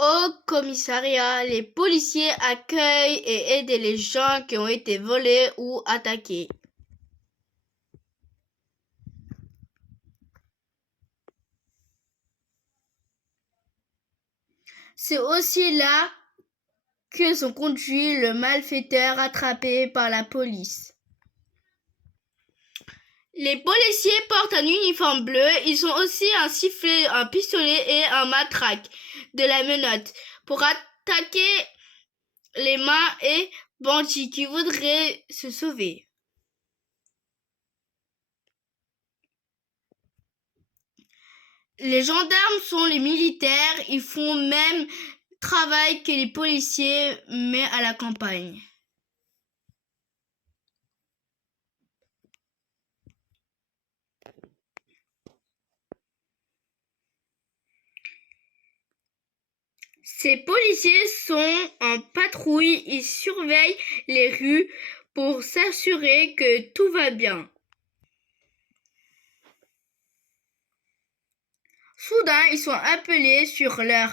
Au commissariat, les policiers accueillent et aident les gens qui ont été volés ou attaqués. C'est aussi là que sont conduits le malfaiteur attrapé par la police. Les policiers portent un uniforme bleu, ils ont aussi un sifflet, un pistolet et un matraque, de la menotte, pour attaquer les mains et bandits qui voudraient se sauver. Les gendarmes sont les militaires, ils font même travail que les policiers, mais à la campagne. Ces policiers sont en patrouille, ils surveillent les rues pour s'assurer que tout va bien. Soudain, ils sont appelés sur leur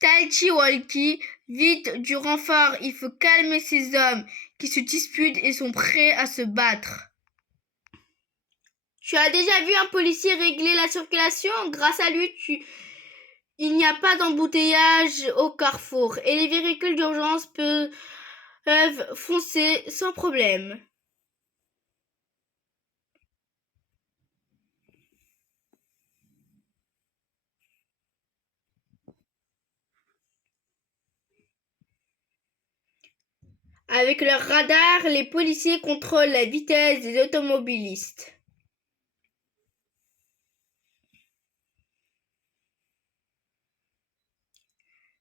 talkie-walkie. Vite, du renfort, il faut calmer ces hommes qui se disputent et sont prêts à se battre. Tu as déjà vu un policier régler la circulation? Grâce à lui, il n'y a pas d'embouteillage au carrefour et les véhicules d'urgence peuvent foncer sans problème. Avec leur radar, les policiers contrôlent la vitesse des automobilistes.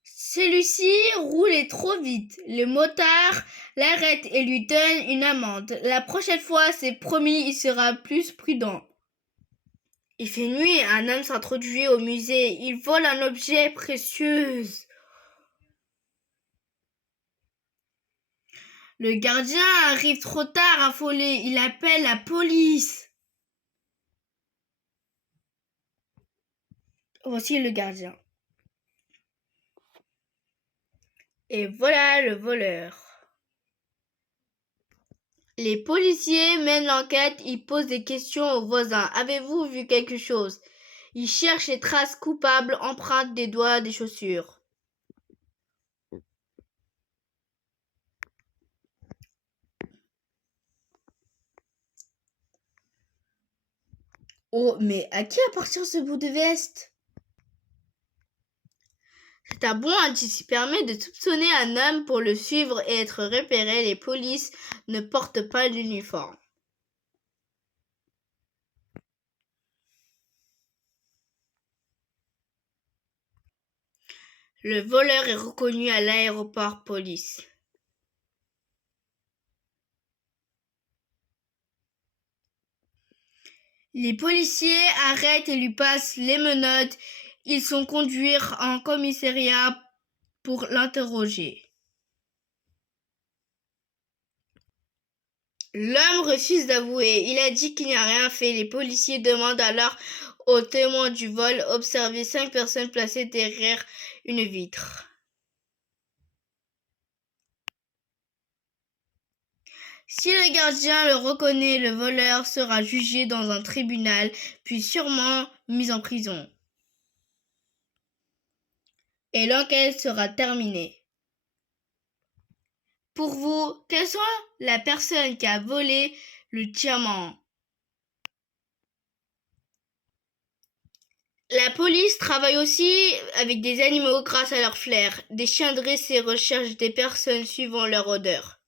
Celui-ci roulait trop vite. Le motard l'arrête et lui donne une amende. La prochaine fois, c'est promis, il sera plus prudent. Il fait nuit, un homme s'introduit au musée. Il vole un objet précieux. Le gardien arrive trop tard, affolé. Il appelle la police. Voici le gardien. Et voilà le voleur. Les policiers mènent l'enquête, ils posent des questions aux voisins. Avez-vous vu quelque chose? Ils cherchent les traces coupables, empreintes des doigts, des chaussures. Oh, mais à qui appartient ce bout de veste? C'est un bon indice qui permet de soupçonner un homme pour le suivre et être repéré. Les polices ne portent pas d'uniforme. Le voleur est reconnu à l'aéroport police. Les policiers arrêtent et lui passent les menottes. Ils sont conduits en commissariat pour l'interroger. L'homme refuse d'avouer. Il a dit qu'il n'a rien fait. Les policiers demandent alors aux témoins du vol observer 5 personnes placées derrière une vitre. Si le gardien le reconnaît, le voleur sera jugé dans un tribunal, puis sûrement mis en prison. Et l'enquête sera terminée. Pour vous, quelle soit la personne qui a volé le diamant? La police travaille aussi avec des animaux grâce à leur flair. Des chiens dressés recherchent des personnes suivant leur odeur.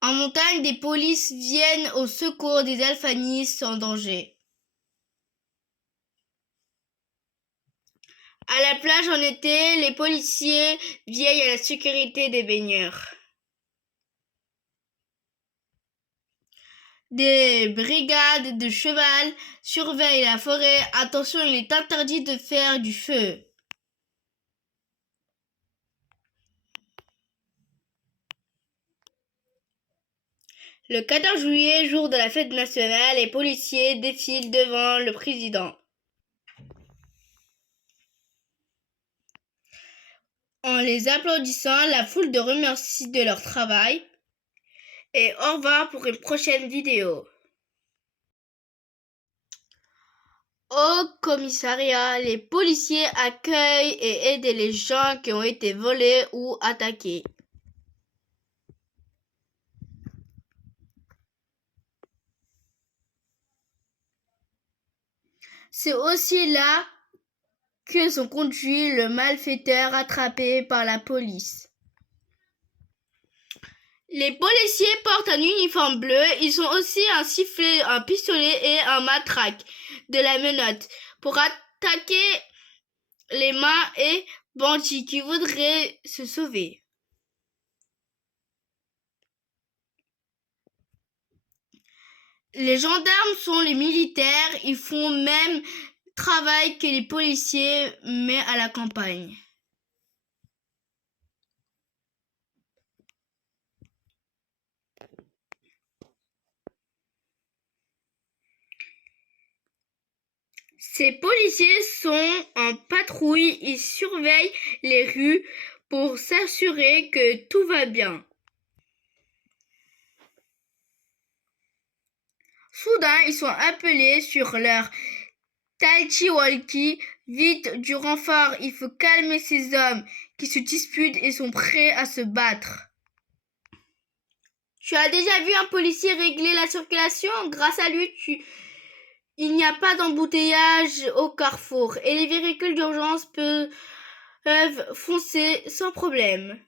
En montagne, des polices viennent au secours des alpinistes en danger. À la plage en été, les policiers veillent à la sécurité des baigneurs. Des brigades de cheval surveillent la forêt. Attention, il est interdit de faire du feu. Le 14 juillet, jour de la fête nationale, les policiers défilent devant le président. En les applaudissant, la foule de remercie de leur travail. Et au revoir pour une prochaine vidéo. Au commissariat, les policiers accueillent et aident les gens qui ont été volés ou attaqués. C'est aussi là que sont conduits le malfaiteur attrapé par la police. Les policiers portent un uniforme bleu, ils ont aussi un sifflet, un pistolet et un matraque de la menotte pour attaquer les mains et bandits qui voudraient se sauver. Les gendarmes sont les militaires, ils font même travail que les policiers, mais à la campagne. Ces policiers sont en patrouille, ils surveillent les rues pour s'assurer que tout va bien. Soudain, ils sont appelés sur leur talkie-walkie. Vite, du renfort, il faut calmer ces hommes qui se disputent et sont prêts à se battre. Tu as déjà vu un policier régler la circulation? Grâce à lui, il n'y a pas d'embouteillage au carrefour et les véhicules d'urgence peuvent foncer sans problème.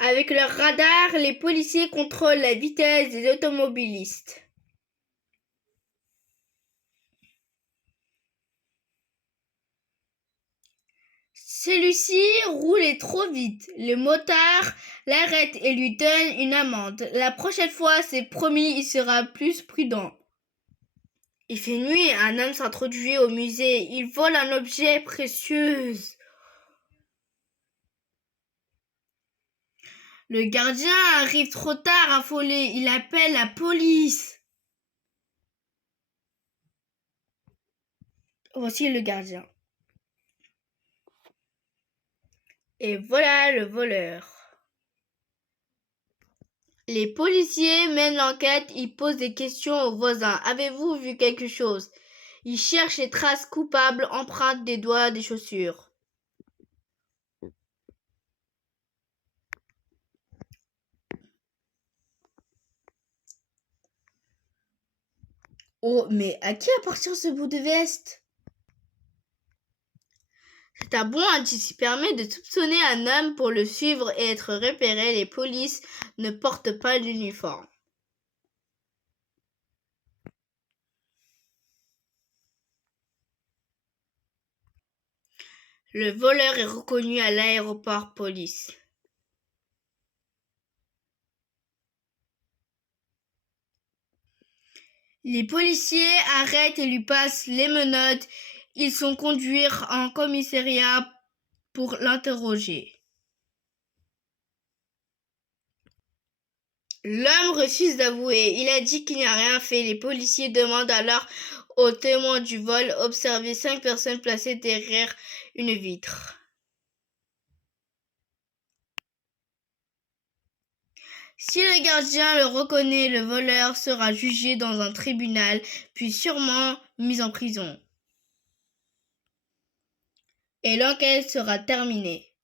Avec leur radar, les policiers contrôlent la vitesse des automobilistes. Celui-ci roulait trop vite. Le motard l'arrête et lui donne une amende. La prochaine fois, c'est promis, il sera plus prudent. Il fait nuit, un homme s'introduit au musée. Il vole un objet précieux. Le gardien arrive trop tard, affolé. Il appelle la police. Voici le gardien. Et voilà le voleur. Les policiers mènent l'enquête, ils posent des questions aux voisins. Avez-vous vu quelque chose? Ils cherchent les traces coupables, empreintes des doigts, des chaussures. Oh, mais à qui appartient ce bout de veste? C'est un bon indice qui permet de soupçonner un homme pour le suivre et être repéré. Les polices ne portent pas d'uniforme. Le voleur est reconnu à l'aéroport police. Les policiers arrêtent et lui passent les menottes. Ils sont conduits en commissariat pour l'interroger. L'homme refuse d'avouer. Il a dit qu'il n'a rien fait. Les policiers demandent alors aux témoins du vol observer 5 personnes placées derrière une vitre. Si le gardien le reconnaît, le voleur sera jugé dans un tribunal, puis sûrement mis en prison. Et l'enquête sera terminée.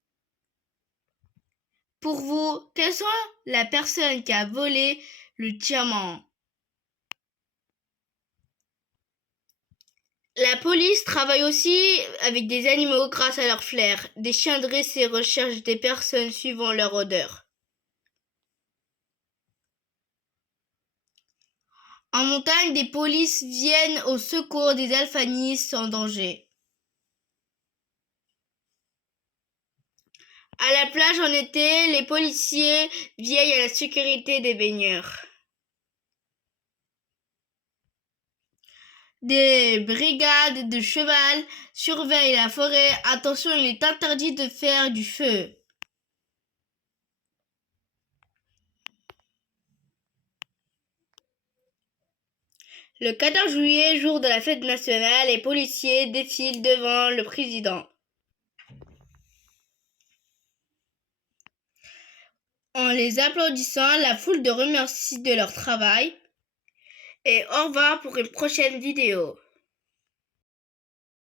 Pour vous, quelle soit la personne qui a volé le diamant? La police travaille aussi avec des animaux grâce à leur flair. Des chiens dressés recherchent des personnes suivant leur odeur. En montagne, des polices viennent au secours des alpinistes en danger. À la plage en été, les policiers veillent à la sécurité des baigneurs. Des brigades de cheval surveillent la forêt. Attention, il est interdit de faire du feu. Le 14 juillet, jour de la fête nationale, les policiers défilent devant le président. En les applaudissant, la foule de remercie de leur travail. Et au revoir pour une prochaine vidéo.